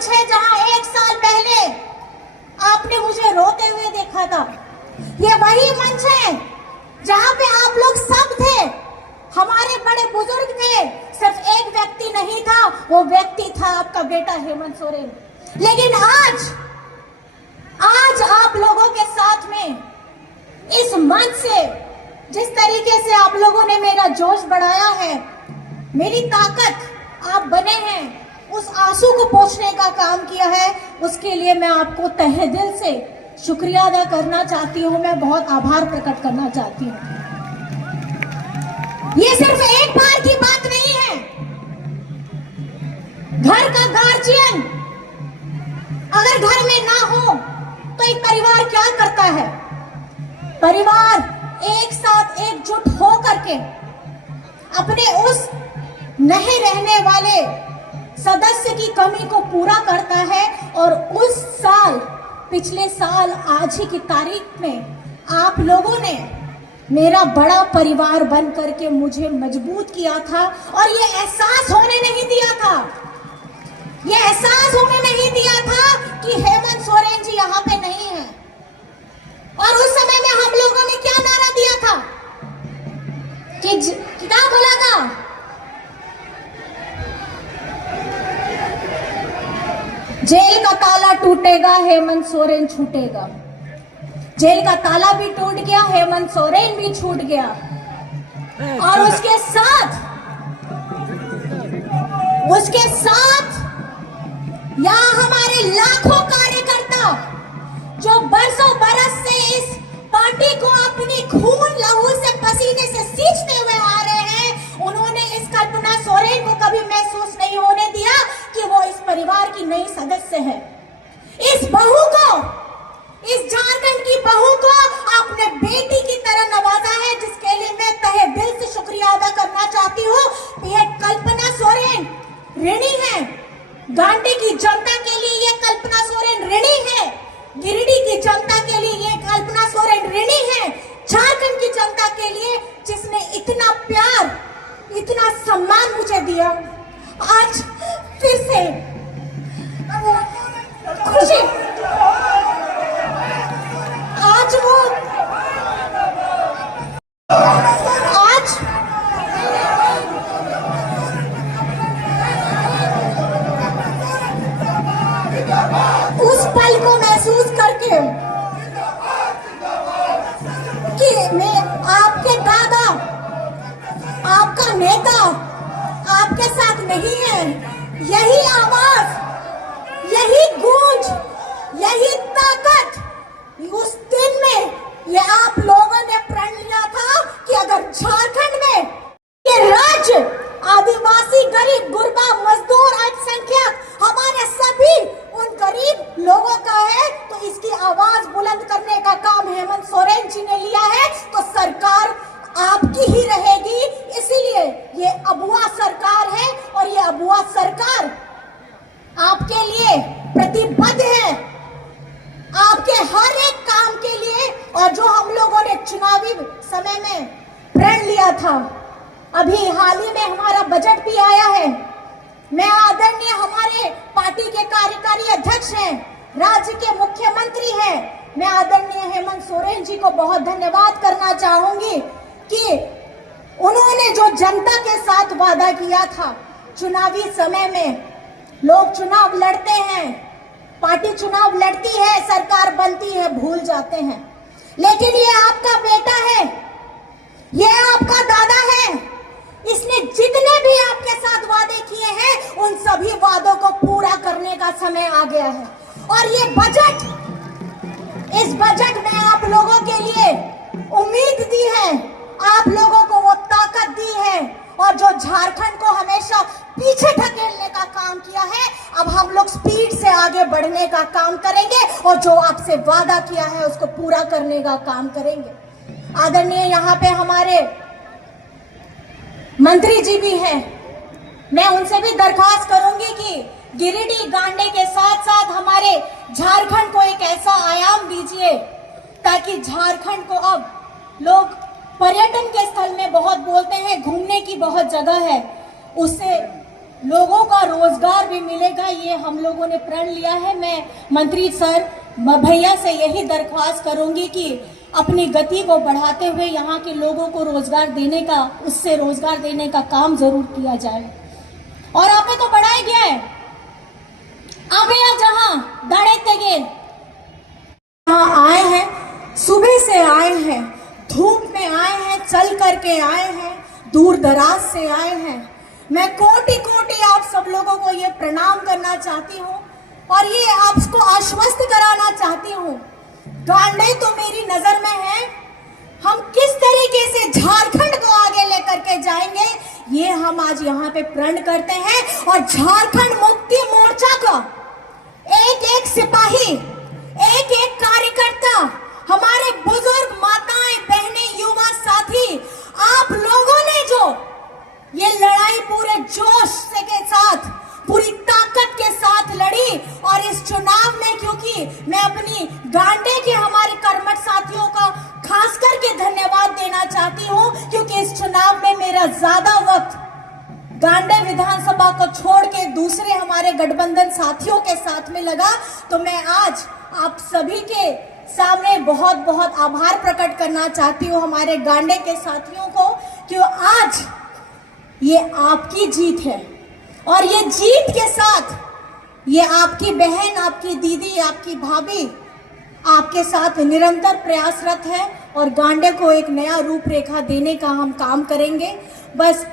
मंच है जहां 1 साल पहले आपने मुझे रोते हुए देखा था। ये वही मंच है जहां पे आप लोग सब थे, हमारे बड़े बुजुर्ग थे। सिर्फ एक व्यक्ति नहीं था, वो व्यक्ति था आपका बेटा हेमंत सोरेन। लेकिन आज आप लोगों के साथ में इस मंच से जिस तरीके से आप लोगों ने मेरा जोश बढ़ाया है, मेरी ताकत आप बने हैं, उस आंसू को पोंछने का काम किया है, उसके लिए मैं आपको तहे दिल से शुक्रिया अदा करना चाहती हूँ। मैं बहुत आभार प्रकट करना चाहती हूँ। ये सिर्फ एक बार की बात नहीं है। घर का गार्जियन अगर घर में ना हो तो एक परिवार क्या करता है? परिवार एक साथ एकजुट हो करके अपने उस नहीं रहने वाले सदस्य की कमी को पूरा करता है। और उस साल, पिछले साल आज ही की तारीख में आप लोगों ने मेरा बड़ा परिवार बन करके मुझे मजबूत किया था। और ये एहसास होने नहीं दिया था, ये एहसास होने नहीं दिया था कि हेमंत सोरेन जी यहाँ पे नहीं है। और उस समय में हम लोगों ने क्या नारा दिया था कि क्या बोला था? जेल का ताला टूटेगा, हेमंत सोरेन छूटेगा। जेल का ताला भी टूट गया, हेमंत सोरेन भी छूट गया। और उसके साथ यहाँ हमारे लाखों कार्यकर्ता जो बरसों बरस से इस पार्टी को अपनी खून लहू से पसीने से सींचते हुए आ रहे हैं, उन्होंने इस कल्पना सोरेन को कभी महसूस नहीं होने दिया कि वो इस परिवार की नई सदस्य है। इस बहू को, इस झारखंड की बहू को आपने बेटी की तरह नवाजा है, जिसके लिए मैं तहे दिल से शुक्रिया अदा करना चाहती हूँ। ये कल्पना सोरेन ऋणी है, गांडी की जनता के लिए ये कल्पना सोरेन ऋणी है, गिरिडीह की जनता के लिए ये कल्पना सोरेन ऋणी है, झारखंड की जनता के लिए जिसने इतना प्यार, इतना सम्मान मुझे दिया। आज फिर से खुशी, आज उस पल को महसूस करके कि मैं आपके दादा, आपका नेता आपके साथ नहीं है। यही आवाज, यही गूंज, यही ताकत उस दिन में ये आप लोगों ने प्रण लिया था कि अगर झारखंड में ये राज्य आदिवासी, गरीब, गुरबा, मजदूर, अल्पसंख्यक, हमारे सभी उन गरीब लोगों का है, तो इसकी आवाज बुलंद करने का काम हेमंत सोरेन जी ने लिया है। तो सरकार आपकी ही रहेगी, इसीलिए ये अबुआ सरकार है और ये अबुआ सरकार आपके लिए प्रतिबद्ध है, आपके हर एक काम के लिए। और जो हम लोगों ने चुनावी समय में प्रण लिया था, अभी हाल ही में हमारा बजट भी आया है। मैं आदरणीय हमारे पार्टी के कार्यकारी अध्यक्ष हैं, राज्य के मुख्यमंत्री हैं, मैं आदरणीय हेमंत सोरेन जी को बहुत धन्यवाद करना चाहूंगी कि उन्होंने जो जनता के साथ वादा किया था। चुनावी समय में लोग चुनाव लड़ते हैं, पार्टी चुनाव लड़ती है, सरकार बनती है, भूल जाते हैं। लेकिन ये आपका बेटा है, ये आपका दादा है, इसने जितने भी आपके साथ वादे किए हैं उन सभी वादों को पूरा करने का समय आ गया है। और ये बजट, इस बजट में आप लोगों के लिए उम्मीद दी है, आप लोगों को वो ताकत दी है। और जो झारखंड को हमेशा पीछे ढकेलने का काम किया है, अब हम लोग स्पीड से आगे बढ़ने का काम करेंगे और जो आपसे वादा किया है उसको पूरा करने का काम करेंगे। आदरणीय यहाँ पे हमारे मंत्री जी भी हैं, मैं उनसे भी दरखास्त करूंगी कि गिरिडीह, गांडे के साथ साथ हमारे झारखंड को एक ऐसा आयाम दीजिए ताकि झारखंड को अब लोग पर्यटन के स्थल में बहुत बोलते हैं, घूमने की बहुत जगह है, उससे लोगों का रोजगार भी मिलेगा, ये हम लोगों ने प्रण लिया है। मैं मंत्री सर भैया से यही दरख्वास्त करूंगी कि अपनी गति को बढ़ाते हुए यहाँ के लोगों को रोजगार देने का, उससे रोजगार देने का काम जरूर किया जाए। और आप तो बढ़ाया गया है, आप यहाँ जहाँ दाड़े तेगे यहाँ आए हैं, सुबह से आए हैं, धूप में आए हैं, चल करके आए हैं, दूर दराज से आए हैं। मैं कोटि कोटि आप सब लोगों को ये प्रणाम करना चाहती हूँ और ये आपको आश्वस्त कराना चाहती हूँ, गांडे तो मेरी नजर में है। हम किस तरीके से झारखंड को आगे लेकर के जाएंगे, ये हम आज यहाँ पे प्रण करते हैं। और झारखंड मुक्ति मोर्चा का एक एक सिपाही, एक एक कार्यकर्ता, हमारे बुजुर्ग माताएं बहनें युवा साथी, आप लोगों ने जो ये लड़ाई पूरे जोश से के साथ, पूरी ताकत के साथ लड़ी, और इस चुनाव में, क्योंकि मैं अपनी गांडे के हमारे कर्मठ साथियों का खास करके धन्यवाद देना चाहती हूं, क्योंकि इस चुनाव में मेरा ज्यादा वक्त गांडे विधानसभा को छोड़ के दूसरे हमारे गठबंधन साथियों के साथ में लगा। तो मैं आज आप सभी के सामने बहुत बहुत आभार प्रकट करना चाहती हूँ हमारे गांडे के साथियों को, कि आज ये आपकी जीत है और ये जीत के साथ ये आपकी बहन, आपकी दीदी, आपकी भाभी आपके साथ निरंतर प्रयासरत है और गांडे को एक नया रूपरेखा देने का हम काम करेंगे। बस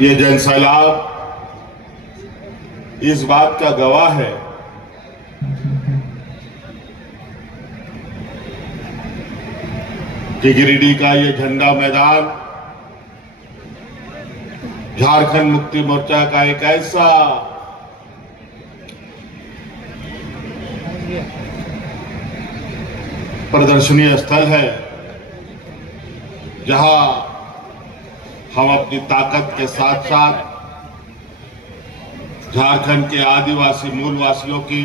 ये जनसैलाब इस बात का गवाह है कि गिरिडीह का ये झंडा मैदान झारखंड मुक्ति मोर्चा का एक ऐसा प्रदर्शनी स्थल है जहां हम अपनी ताकत के साथ साथ झारखंड के आदिवासी मूलवासियों की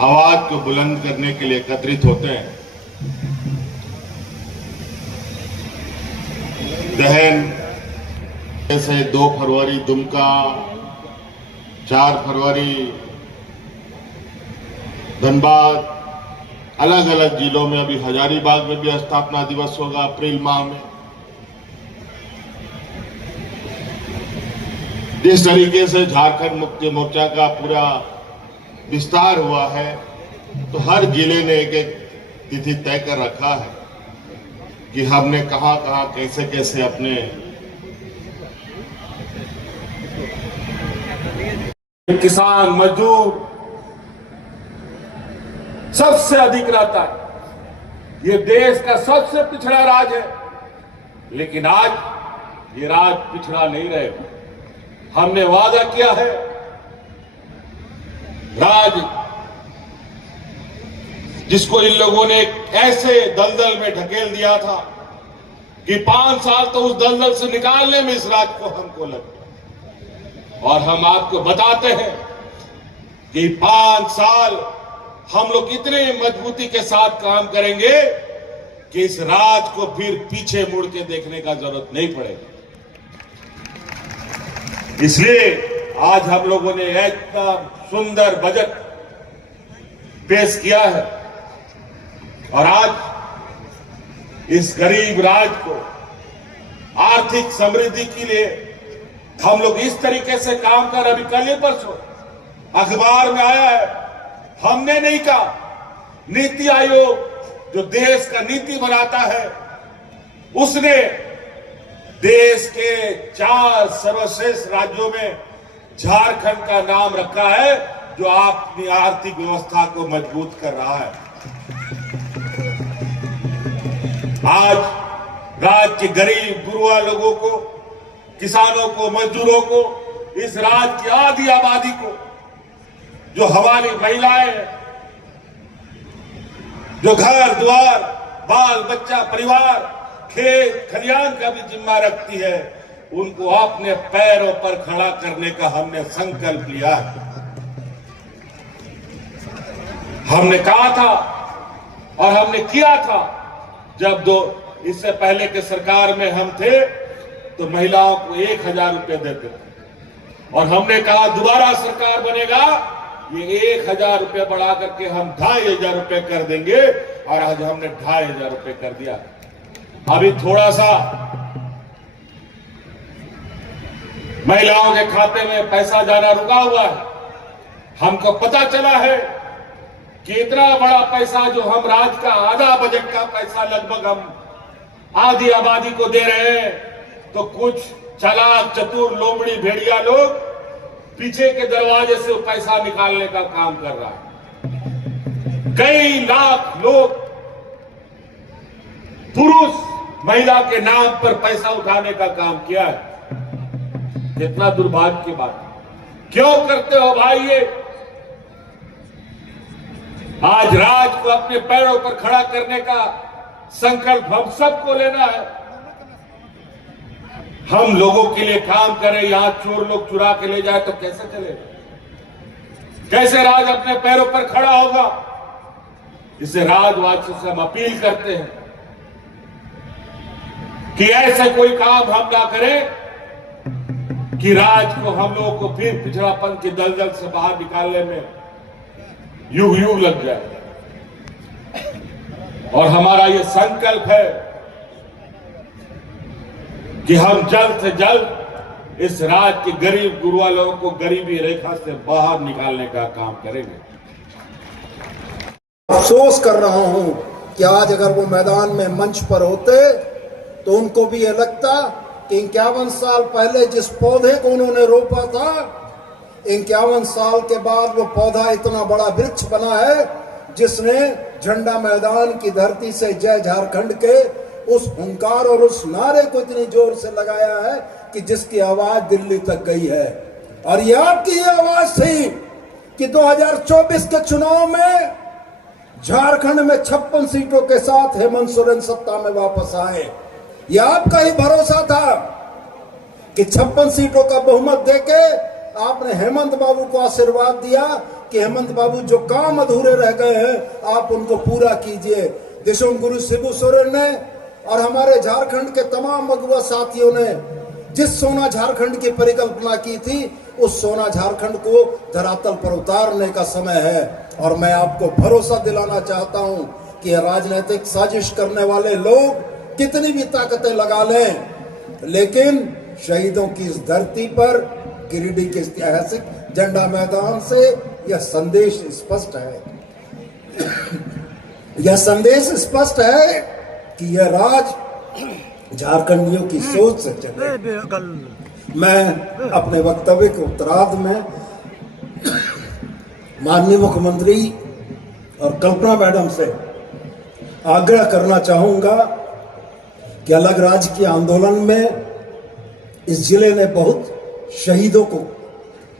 आवाज को बुलंद करने के लिए एकत्रित होते हैं। दहन जैसे 2 फरवरी दुमका, 4 फरवरी धनबाद, अलग अलग जिलों में, अभी हजारीबाग में भी स्थापना दिवस होगा अप्रैल माह में। जिस तरीके से झारखंड मुक्ति मोर्चा का पूरा विस्तार हुआ है, तो हर जिले ने एक एक तिथि तय कर रखा है कि हमने कहां कहां कैसे कैसे अपने किसान मजदूर सबसे अधिक रहता है। ये देश का सबसे पिछड़ा राज्य है, लेकिन आज ये राज्य पिछड़ा नहीं रहेगा। हमने वादा किया है, राज्य जिसको इन लोगों ने ऐसे दलदल में ढकेल दिया था कि 5 साल तो उस दलदल से निकालने में इस राज्य को हमको लग गया। और हम आपको बताते हैं कि 5 साल हम लोग इतने मजबूती के साथ काम करेंगे कि इस राज्य को फिर पीछे मुड़ के देखने का जरूरत नहीं पड़ेगा। इसलिए आज हम लोगों ने इतना सुंदर बजट पेश किया है और आज इस गरीब राज्य को आर्थिक समृद्धि के लिए हम लोग इस तरीके से काम कर, अभी कल ही परसों अखबार में आया है, हमने नहीं कहा, नीति आयोग जो देश का नीति बनाता है उसने देश के 4 सर्वश्रेष्ठ राज्यों में झारखंड का नाम रखा है, जो अपनी आर्थिक व्यवस्था को मजबूत कर रहा है। आज राज्य के गरीब गुरुआ लोगों को, किसानों को, मजदूरों को, इस राज्य की आधी आबादी को, जो हमारी महिलाएं हैं, जो घर द्वार, बाल बच्चा, परिवार, खेत खलियान का भी जिम्मा रखती है, उनको अपने पैरों पर खड़ा करने का हमने संकल्प लिया है। हमने कहा था और हमने किया था, जब इससे पहले के सरकार में हम थे, तो महिलाओं को 1,000 रुपये देते थे। और हमने कहा दोबारा सरकार बनेगा, ये 1,000 रुपये बढ़ा करके हम 2,500 रुपये कर देंगे, और आज हमने 2,500 रुपये कर दिया। अभी थोड़ा सा महिलाओं के खाते में पैसा जाना रुका हुआ है। हमको पता चला है कि इतना बड़ा पैसा जो हम राज्य का आधा बजट का पैसा लगभग हम आधी आबादी को दे रहे हैं, तो कुछ चालाक चतुर लोमड़ी भेड़िया लोग पीछे के दरवाजे से पैसा निकालने का काम कर रहा है। कई लाख लोग पुरुष महिला के नाम पर पैसा उठाने का काम किया है। कितना दुर्भाग्य की बात है। क्यों करते हो भाई ये? आज राज्य को अपने पैरों पर खड़ा करने का संकल्प हम सबको लेना है। हम लोगों के लिए काम करें, यहां चोर लोग चुरा के ले जाए तो कैसे चलेगा? कैसे राज्य अपने पैरों पर खड़ा होगा? इसे राज्यवासियों से हम अपील करते हैं कि ऐसे कोई काम हम ना करें कि राज्य को, हम लोगों को फिर पिछड़ापन की दलदल से बाहर निकालने में युग युग लग जाए। और हमारा ये संकल्प है कि हम जल्द से जल्द इस राज्य के गरीब गुरुआ लोगों को गरीबी रेखा से बाहर निकालने का काम करेंगे। अफसोस कर रहा हूं कि आज अगर वो मैदान में मंच पर होते तो उनको भी ये लगता कि 51 साल पहले जिस पौधे को उन्होंने रोपा था, 51 साल के बाद वो पौधा इतना बड़ा वृक्ष बना है जिसने झंडा मैदान की धरती से जय झारखंड के उस हुंकार और उस नारे को इतनी जोर से लगाया है कि जिसकी आवाज दिल्ली तक गई है। और ये आपकी आवाज थी कि 2024 के चुनाव में झारखंड में 56 सीटों के साथ हेमंत सोरेन सत्ता में वापस आए। यह आपका ही भरोसा था कि 56 सीटों का बहुमत देके आपने हेमंत बाबू को आशीर्वाद दिया कि हेमंत बाबू जो काम अधूरे रह गए हैं आप उनको पूरा कीजिए। दिशोम गुरु शिबू सोरेन ने और हमारे झारखंड के तमाम अगुआ साथियों ने जिस सोना झारखंड की परिकल्पना की थी, उस सोना झारखंड को धरातल पर उतारने का समय है। और मैं आपको भरोसा दिलाना चाहता हूं कि राजनीतिक साजिश करने वाले लोग कितनी भी ताकतें लगा लें, लेकिन शहीदों की इस धरती पर गिरिडीह के ऐतिहासिक झंडा मैदान से यह संदेश स्पष्ट है। यह संदेश स्पष्ट है कि यह राज झारखंडियों की सोच से चले। मैं अपने वक्तव्य के उत्तरार्ध में माननीय मुख्यमंत्री और कल्पना मैडम से आग्रह करना चाहूंगा कि अलग राज्य के आंदोलन में इस जिले ने बहुत शहीदों को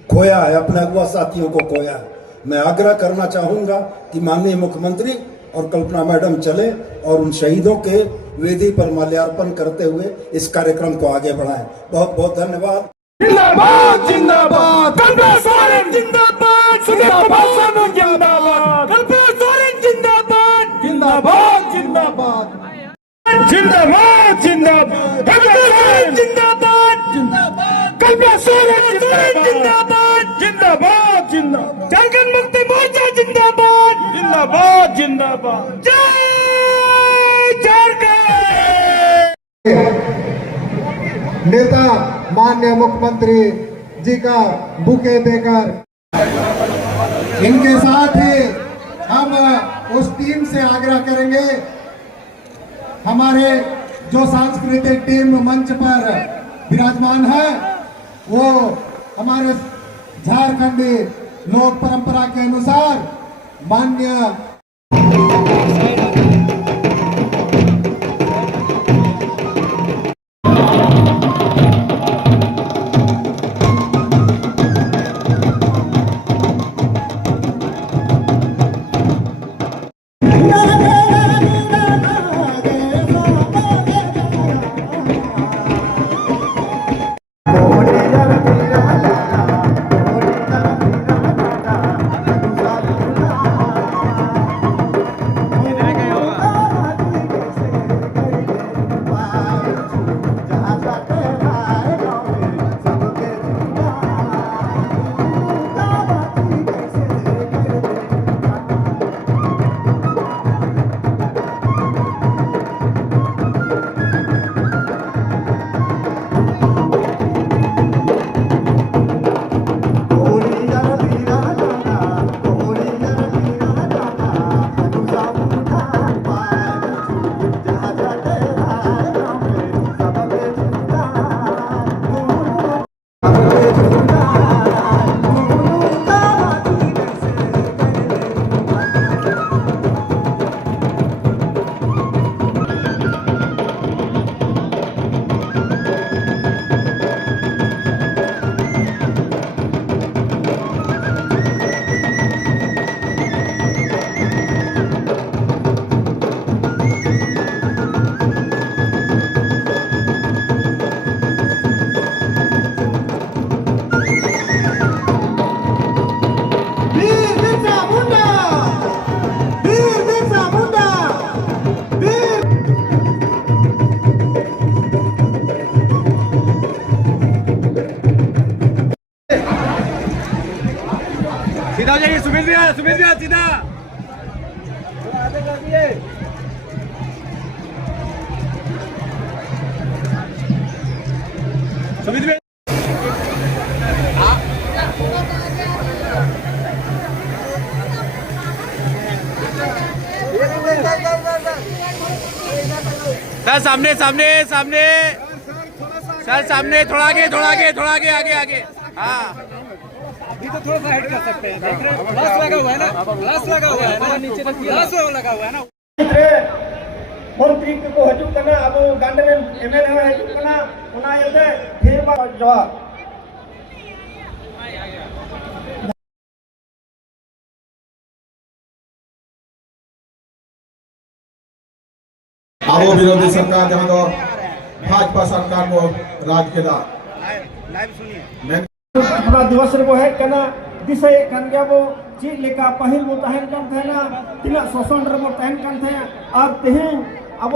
खोया है, अपने अगुआ साथियों को खोया है। मैं आग्रह करना चाहूंगा कि माननीय मुख्यमंत्री और कल्पना मैडम चले और उन शहीदों के वेदी पर माल्यार्पण करते हुए इस कार्यक्रम को आगे बढ़ाएं। बहुत बहुत धन्यवाद। जिंदाबाद जिंदाबाद कल्पना सोरेन जिंदाबाद जिंदाबाद जिंदाबाद कल्पना सोरेन जिंदाबाद जिंदाबाद जिंदाबाद जिंदाबाद जिंदाबाद कल्पना सोरेन जिंदाबाद जिंदाबाद कल्पना सोरेन जिंदाबाद जिंदाबाद जिंदाबाद झारखंड मुक्ति मोर्चा जिंदाबाद जिंदाबाद जिंदाबाद जय झारखंड। नेता माननीय मुख्यमंत्री जी का बुके देकर इनके साथ ही हम उस टीम से आग्रह करेंगे, हमारे जो सांस्कृतिक टीम मंच पर विराजमान है वो हमारे झारखंडी लोक परंपरा के अनुसार माननीय सुमित भैया सीधा सुमित भैया सर सामने सामने सामने सर सामने थोड़ा आगे आगे हाँ अभी तो थोड़ा सा हेड कर सकते हैं। देख रहे हैं ग्लास लगा हुआ है ना, ग्लास लगा हुआ है ना, नीचे तक ग्लास लगा हुआ है ना। मंत्री को हजू करना अब गांड में एमएलए हजू करना उना ये फिर जवाब अब विरोधी सरकार जहां तो भाजपा सरकार को राज के दा अपना दिवस रे वो है कना दिसे कन गया वो चीज लेका पहिल वो तहन kan था ना तिना शोषण रे वो तहन kan था अब तेहन अब